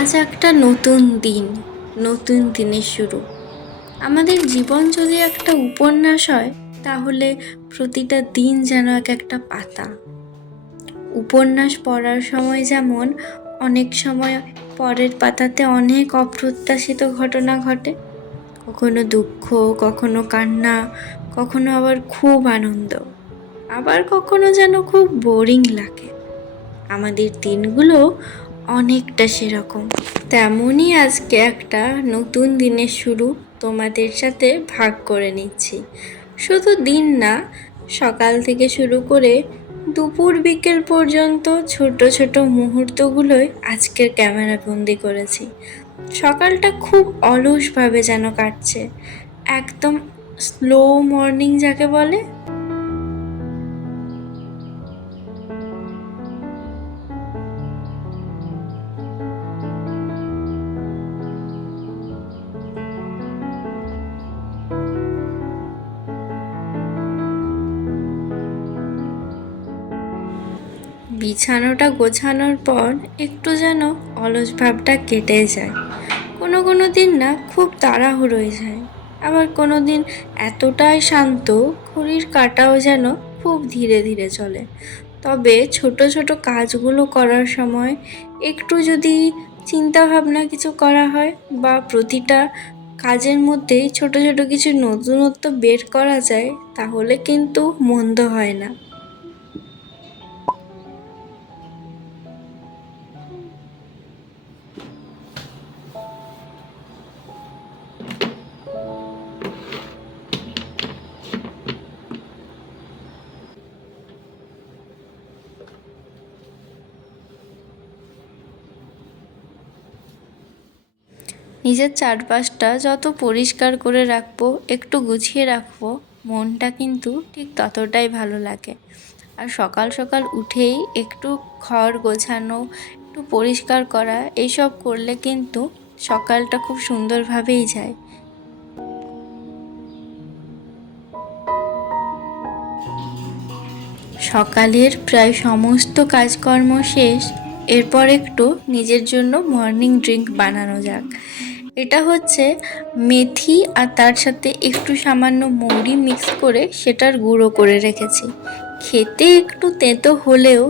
আজ একটা নতুন দিন, নতুন দিনের শুরু। আমাদের জীবন যদি একটা উপন্যাস হয়, তাহলে প্রতিটা দিন যেন এক একটা পাতা। উপন্যাস পড়ার সময় যেমন অনেক সময় পরের পাতাতে অনেক অপ্রত্যাশিত ঘটনা ঘটে, কখনো দুঃখ, কখনো কান্না, কখনো আবার খুব আনন্দ, আবার কখনো যেন খুব বোরিং লাগে। আমাদের দিনগুলো অনেকটা সেরকম। তেমনই আজকে একটা নতুন দিনের শুরু তোমাদের সাথে ভাগ করে নিচ্ছি। শুধু দিন না, সকাল থেকে শুরু করে দুপুর বিকেল পর্যন্ত ছোট ছোট মুহূর্তগুলোই আজকের ক্যামেরা বন্দি করেছি। সকালটা খুব অলসভাবে যেন কাটছে, একদম স্লো মর্নিং যাকে বলে। বিছানাটা গোছানোর পর একটু যেন অলস ভাবটা কেটে যায়। কোনো কোনো দিন না খুব তাড়াহুড়োয় যায়, আবার কোনো দিন এতটাই শান্ত, ঘড়ির কাঁটাও যেন খুব ধীরে ধীরে চলে। তবে ছোট ছোট কাজগুলো করার সময় একটু যদি চিন্তা ভাবনা কিছু করা হয়, বা প্রতিটা কাজের মধ্যেই ছোট ছোট কিছু নতুনত্ব বের করা যায়, তাহলে কিন্তু মন্দ হয় না। নিজের চারপাশটা যত পরিষ্কার করে রাখবো, একটু গুছিয়ে রাখবো, মনটা কিন্তু ঠিক ততটাই ভালো লাগে। আর সকাল সকাল উঠেই একটু ঘর গোছানো, একটু পরিষ্কার করা, এইসব করলে কিন্তু সকালটা খুব সুন্দরভাবেই যায়। সকালের প্রায় সমস্ত কাজকর্ম শেষ। এরপর একটু নিজের জন্য মর্নিং ড্রিঙ্ক বানানো যাক। এটা হচ্ছে মেথি আর তার সাথে একটু সামান্য মৌরি মিক্স করে সেটার গুঁড়ো করে রেখেছি। খেতে একটু তেতো হলেও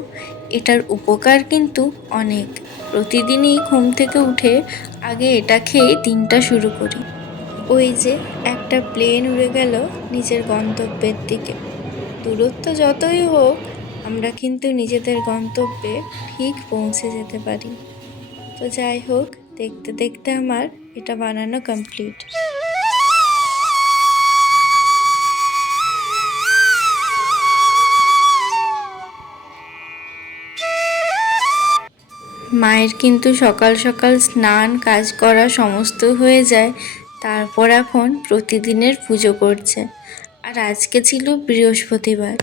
এটার উপকার কিন্তু অনেক। প্রতিদিনই ঘুম থেকে উঠে আগে এটা খেয়ে দিনটা শুরু করি। ওই যে একটা প্লেন উড়ে গেল নিজের গন্তব্যের দিকে। দূরত্ব যতই হোক, আমরা কিন্তু নিজেদের গন্তব্যে ঠিক পৌঁছে যেতে পারি। তো যাই হোক, দেখতে দেখতে আমার এটা বানানো কমপ্লিট। মায়ের কিন্তু সকাল সকাল স্নান কাজ করা সমস্ত হয়ে যায়, তারপর এখন প্রতিদিনের পুজো করছে। আর আজকে ছিল বৃহস্পতিবার।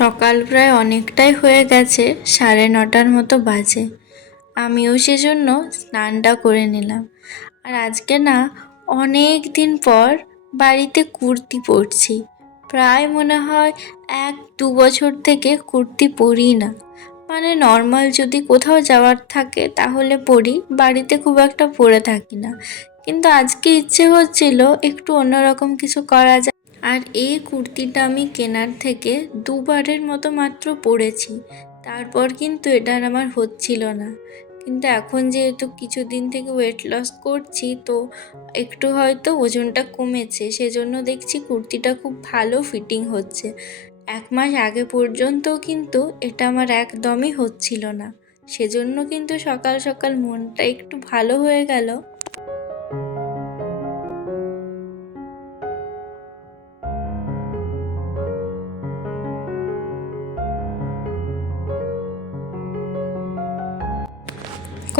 সকাল প্রায় অনেকটাই হয়ে গেছে, 9:30 মতো বাজে। আমিও সেজন্য স্নানটা করে নিলাম। আর আজকে না, অনেক দিন পর বাড়িতে কুর্তি পরছি। প্রায় মনে হয় 1-2 বছর থেকে কুর্তি পরি না। মানে নর্মাল যদি কোথাও যাওয়ার থাকে তাহলে পরি, বাড়িতে খুব একটা পরে থাকি না। কিন্তু আজকে ইচ্ছে হচ্ছিল একটু অন্যরকম কিছু করা যায়। আর এই কুর্তিটা আমি কেনার থেকে 2বারের মতো মাত্র পরেছি, তারপর কিন্তু এটা আর আমার হচ্ছিল না। কিন্তু এখন যেহেতু কিছুদিন থেকে ওয়েট লস করছি, তো একটু হয়তো ওজনটা কমেছে, সেজন্য দেখছি কুর্তিটা খুব ভালো ফিটিং হচ্ছে। 1 মাস আগে পর্যন্তও কিন্তু এটা আমার একদমই হচ্ছিল না, সেজন্য কিন্তু সকাল সকাল মনটা একটু ভালো হয়ে গেল।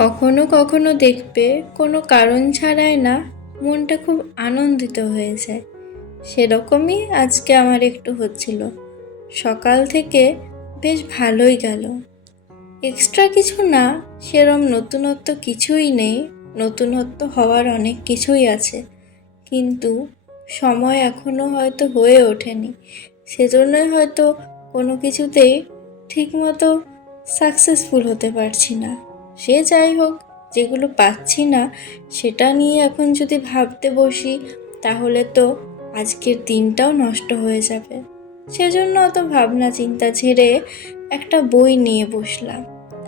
কখনো কখনো দেখবে কোনো কারণ ছাড়াই না মনটা খুব আনন্দিত হয়ে যায়। সেরকমই আজকে আমার একটু হচ্ছিল। সকাল থেকে বেশ ভালোই গেল। এক্সট্রা কিছু না, সেরম নতুনত্ব কিছুই নেই। নতুনত্ব হওয়ার অনেক কিছুই আছে, কিন্তু সময় এখনো হয়তো হয়ে ওঠেনি। সেজন্যই হয়তো কোনো কিছুতেই ঠিকমতো সাকসেসফুল হতে পারছি না। সে যাই হোক, যেগুলো পাচ্ছি না সেটা নিয়ে এখন যদি ভাবতে বসি তাহলে তো আজকের দিনটাও নষ্ট হয়ে যাবে। সেজন্য অত ভাবনা চিন্তা ছেড়ে একটা বই নিয়ে বসলাম,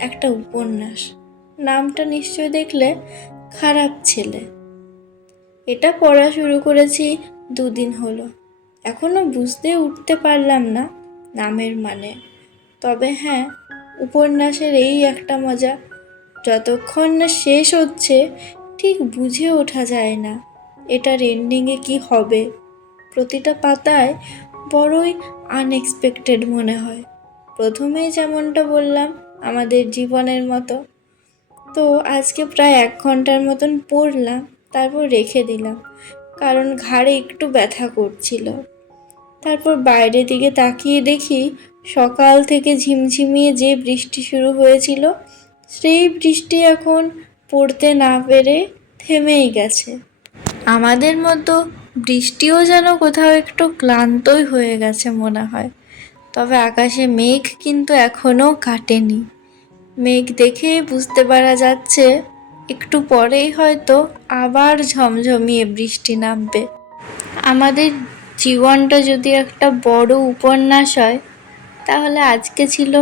একটা উপন্যাস। নামটা নিশ্চয় দেখলে, খারাপ ছেলে। এটা পড়া শুরু করেছি 2 দিন হলো। এখনো বুঝতে উঠতে পারলাম না নামের মানে। তবে হ্যাঁ, উপন্যাসের এই একটা মজা, যতক্ষণ না শেষ হচ্ছে ঠিক বুঝে ওঠা যায় না এটার এন্ডিংয়ে কি হবে। প্রতিটা পাতায় বড়ই আনএক্সপেক্টেড মনে হয়। প্রথমেই যেমনটা বললাম, আমাদের জীবনের মতো। তো আজকে প্রায় 1 ঘন্টার মতন পড়লাম, তারপর রেখে দিলাম, কারণ ঘাড়ে একটু ব্যথা করছিল। তারপর বাইরের দিকে তাকিয়ে দেখি সকাল থেকে ঝিমঝিমিয়ে যে বৃষ্টি শুরু হয়েছিল, সেই বৃষ্টি এখন পড়তে না পেরে থেমেই গেছে। আমাদের মতো বৃষ্টিও যেন কোথাও একটু ক্লান্তই হয়ে গেছে মনে হয়। তবে আকাশে মেঘ কিন্তু এখনও কাটেনি। মেঘ দেখেই বুঝতে পারা যাচ্ছে একটু পরেই হয়তো আবার ঝমঝমিয়ে বৃষ্টি নামবে। আমাদের জীবনটা যদি একটা বড় উপন্যাস হয়, তাহলে আজকে ছিল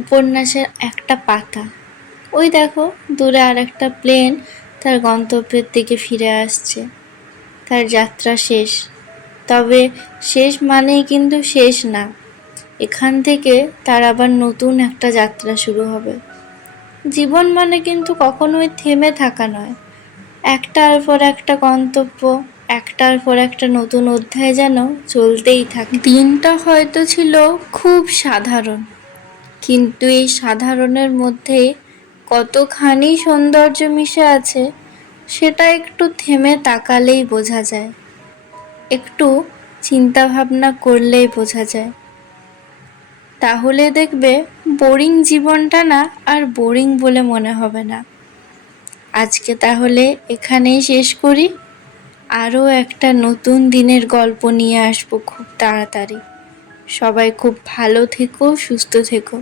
উপন্যাসের একটা পাতা। ওই দেখো, দূরে আর একটা প্লেন তার গন্তব্যের দিকে ফিরে আসছে। তার যাত্রা শেষ। তবে শেষ মানেই কিন্তু শেষ না। এখান থেকে তার আবার নতুন একটা যাত্রা শুরু হবে। জীবন মানে কিন্তু কখনোই থেমে থাকা নয়। একটার পর একটা গন্তব্য, একটার পর একটা নতুন অধ্যায় যেন চলতেই থাকে। দিনটা হয়তো ছিল খুব সাধারণ, কিন্তু এই সাধারণের মধ্যে কতখানি সৌন্দর্য মিশে আছে সেটা একটু থেমে তাকালেই বোঝা যায়, একটু চিন্তা ভাবনা করলেই বোঝা যায়। তাহলে দেখবে বোরিং জীবনটা না আর বোরিং বলে মনে হবে না। আজকে তাহলে এখানেই শেষ করি। আরও একটা নতুন দিনের গল্প নিয়ে আসবো খুব তাড়াতাড়ি। সবাই খুব ভালো থেকো, সুস্থ থেকো।